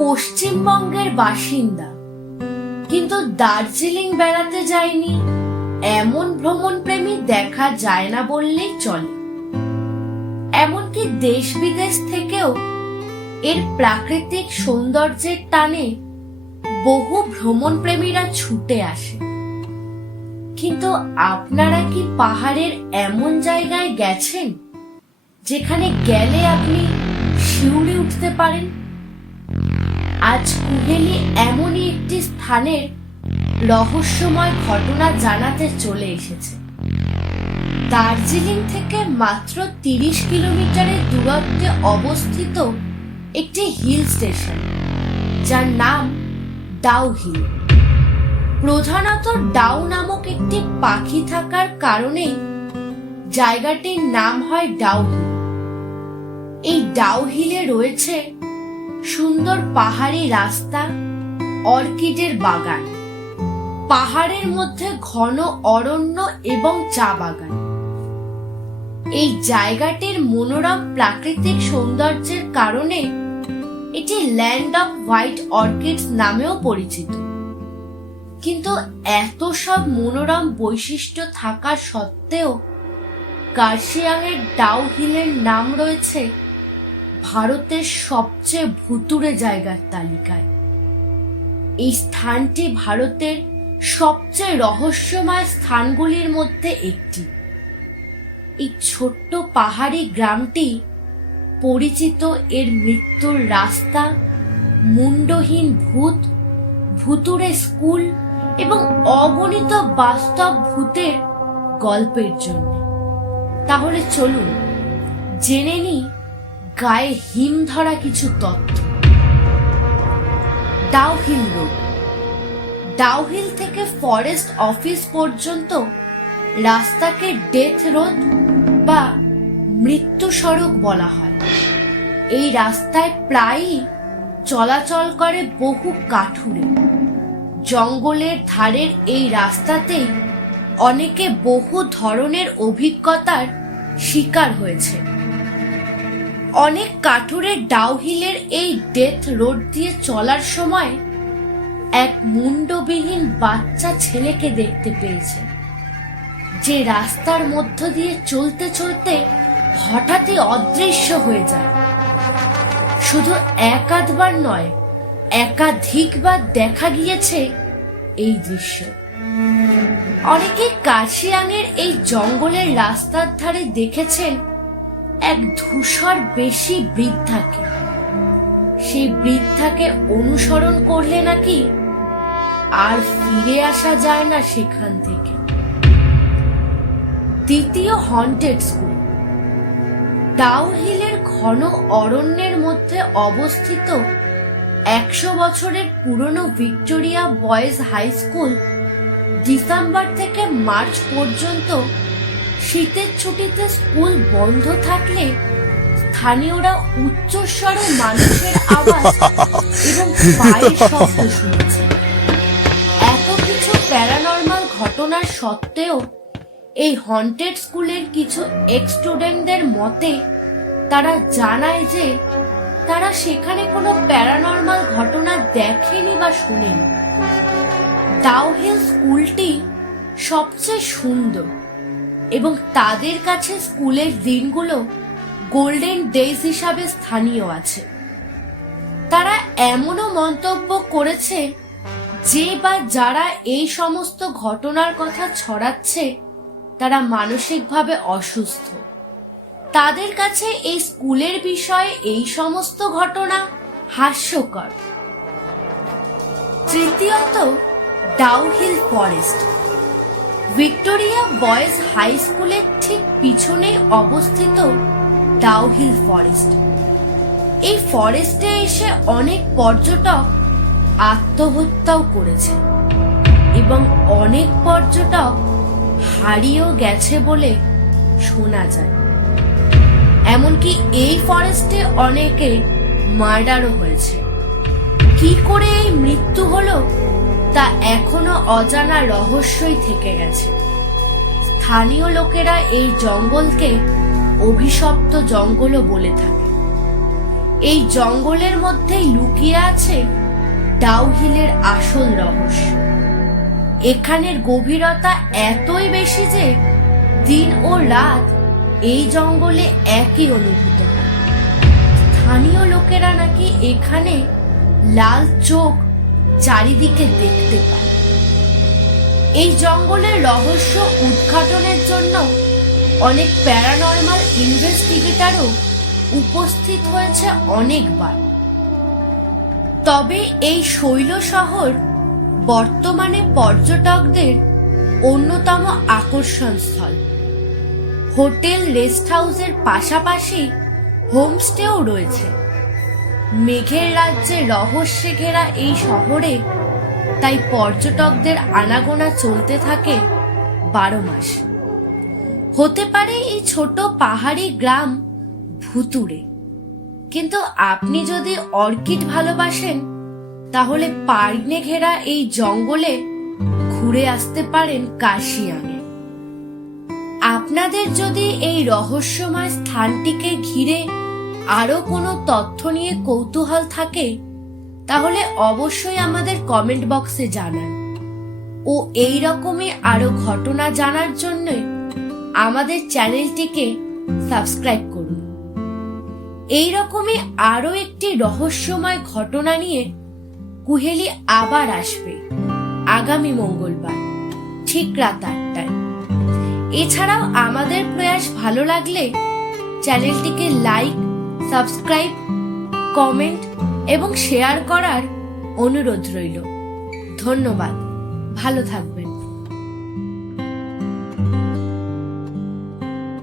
পশ্চিমবঙ্গের বাসিন্দা। কিন্তু দার্জিলিং বেড়াতে যায়নি, এমন ভ্রমণ প্রেমী দেখা যায় না বললেই চলে। এমনকি দেশ বিদেশ থেকেও এর প্রাকৃতিক সৌন্দর্যের টানে বহু ভ্রমণ প্রেমীরা ছুটে আসে। কিন্তু আপনারা কি পাহাড়ের এমন জায়গায় গেছেন, যেখানে গেলে আপনি শিউরে উঠতে পারেন? আজ কুহেলি এমনই একটি স্থানের রহস্যময় ঘটনা জানাতে চলে এসেছে। দার্জিলিং থেকে মাত্র তিরিশ কিলোমিটারের দূরত্বে অবস্থিত একটি হিল স্টেশন, যার নাম ডাউ হিল। প্রধানত ডাউ নামক একটি পাখি থাকার কারণে জায়গাটির নাম হয় ডাউ হিল। এই ডাউ হিলে রয়েছে সুন্দর পাহাড়ি রাস্তা, অর্কিডের বাগান, পাহাড়ের মধ্যে ঘন অরণ্য এবং চা বাগান। এই জায়গাটির মনোরম প্রাকৃতিক সৌন্দর্যের কারণে এটি ল্যান্ড অফ হোয়াইট অর্কিডস নামেও পরিচিত। কিন্তু এত সব মনোরম বৈশিষ্ট্য থাকা সত্ত্বেও কার্শিয়াংয়ের ডাউ হিলের নাম রয়েছে ভারতের সবচেয়ে ভুতুরে জায়গার তালিকায়। এই স্থানটি ভারতের সবচেয়ে রহস্যময় স্থানগুলির মধ্যে একটি। এই ছোট্ট পাহাড়ি গ্রামটি পরিচিত এর মৃত্যুর রাস্তা, মুন্ডহীন ভূত ভুতুরে স্কুল এবং অগণিত বাস্তব ভূতের গল্পের জন্য। তাহলে চলুন, জেনে নিই গায়ে হিম ধরা কিছু তথ্য ডাউহিল রোড ডাউহিল থেকে ফরেস্ট অফিস পর্যন্ত রাস্তাকে ডেথ রোড বা মৃত্যু সড়ক বলা হয়। এই রাস্তায় প্রায়ই চলাচল করে বহু কাঠুরে। জঙ্গলের ধারের এই রাস্তাতেই অনেকে বহু ধরনের অভিজ্ঞতার শিকার হয়েছে। অনেক কাঠুরে ডাউহিলের এই ডেথ রোড দিয়ে চলার সময় এক মুন্ডবিহীন বাচ্চা ছেলেকে দেখতে পেয়েছে। যে রাস্তার মধ্য দিয়ে চলতে চলতে হঠাৎই অদৃশ্য হয়ে যায়। শুধু এক আধবার নয়, একাধিকবার দেখা গিয়েছে এই দৃশ্য। অনেকে কাশিয়াংয়ের এই জঙ্গলের রাস্তার ধারে দেখেছেন এক ধূসর বেশি বৃদ্ধাকে সেই বৃদ্ধাকে অনুসরণ করলে নাকি আর ফিরে আসা যায় না সেখান থেকে। দ্বিতীয় হন্টেড স্কুল ডাউ হিলের ঘন অরণ্যের মধ্যে অবস্থিত একশো বছরের পুরনো Victoria boys high school December থেকে মার্চ পর্যন্ত শীতের ছুটিতে স্কুল বন্ধ থাকলে স্থানীয়রা উচ্চস্বরে মানুষের আওয়াজ এবং পায়ের শব্দ শুনেছে। এত কিছু প্যারানর্মাল ঘটনার সত্ত্বেও এই হন্টেড স্কুলের কিছু এক্স স্টুডেন্টদের মতে তারা জানায় যে তারা সেখানে কোনো প্যারানর্মাল ঘটনা দেখেনি বা শুনেনি। ডাউহিল স্কুলটি সবচেয়ে সুন্দর। এবং তাদের কাছে স্কুলের দিনগুলো গোল্ডেন ডেজ হিসাবে স্থানীয় আছে। তারা এমনও মন্তব্য করেছে যে বা যারা এই সমস্ত ঘটনার কথা ছড়াচ্ছে, তারা মানসিকভাবে অসুস্থ। তাদের কাছে এই স্কুলের বিষয়ে এই সমস্ত ঘটনা হাস্যকর। তৃতীয়ত, Dow Hill forest. Victoria boys high স্কুলের ঠিক পিছনে অবস্থিত ডাউহিল ফরেস্ট। এই ফরেস্টে এসে অনেক পর্যটক আত্মহত্যাও করেছে এবং অনেক পর্যটক হারিয়েও গেছে বলে শোনা যায়। এমনকি এই ফরেস্টে অনেকে মার্ডারও হয়েছে। কি করে এই মৃত্যু হলো তা এখনও অজানা রহস্যই থেকে গেছে। স্থানীয় লোকেরা এই জঙ্গলকে অভিশপ্ত জঙ্গলও বলে থাকে। এই জঙ্গলের মধ্যেই লুকিয়ে আছে ডাউহিলের আসল রহস্য। এখানের গভীরতা এতই বেশি যে দিন ও রাত এই জঙ্গলে একই অনুভূত হয়। স্থানীয় লোকেরা নাকি এখানে লাল চোখ চারিদিকে দেখতে পায়। এই জঙ্গলের রহস্য উদ্ঘাটনের জন্য অনেক প্যারানর্মাল ইনভেস্টিগেটরও উপস্থিত হয়েছে অনেকবার। তবে এই শৈল শহর বর্তমানে পর্যটকদের অন্যতম আকর্ষণ স্থল। হোটেল রেস্ট হাউসের পাশাপাশি হোমস্টেও রয়েছে। মেঘের রাজ্যে রহস্যে ঘেরা এই শহরে, তাই পর্যটকদের আনাগোনা চলতে থাকে বারো মাস। হতে পারে এই ছোট পাহাড়ি গ্রাম ভুতুড়ে, কিন্তু আপনি যদি অর্কিড ভালোবাসেন, তাহলে পাইনে ঘেরা এই জঙ্গলে ঘুরে আসতে পারেন কাশিয়াঙে আপনাদের যদি এই রহস্যময় স্থানটিকে ঘিরে আরও কোনো তথ্য নিয়ে কৌতূহল থাকে, তাহলে অবশ্যই আমাদের কমেন্ট বক্সে জানান। ও এই রকমই আরও ঘটনা জানার জন্য আমাদের চ্যানেলটিকে সাবস্ক্রাইব করুন। এই রকমই আরও একটি রহস্যময় ঘটনা নিয়ে কুহেলি আবার আসবে আগামী মঙ্গলবার, ঠিক রাত আটটায়। এছাড়াও আমাদের প্রয়াস ভালো লাগলে চ্যানেলটিকে লাইক সাবস্ক্রাইব কমেন্ট এবং শেয়ার করার অনুরোধ রইল। ধন্যবাদ। ভালো থাকবে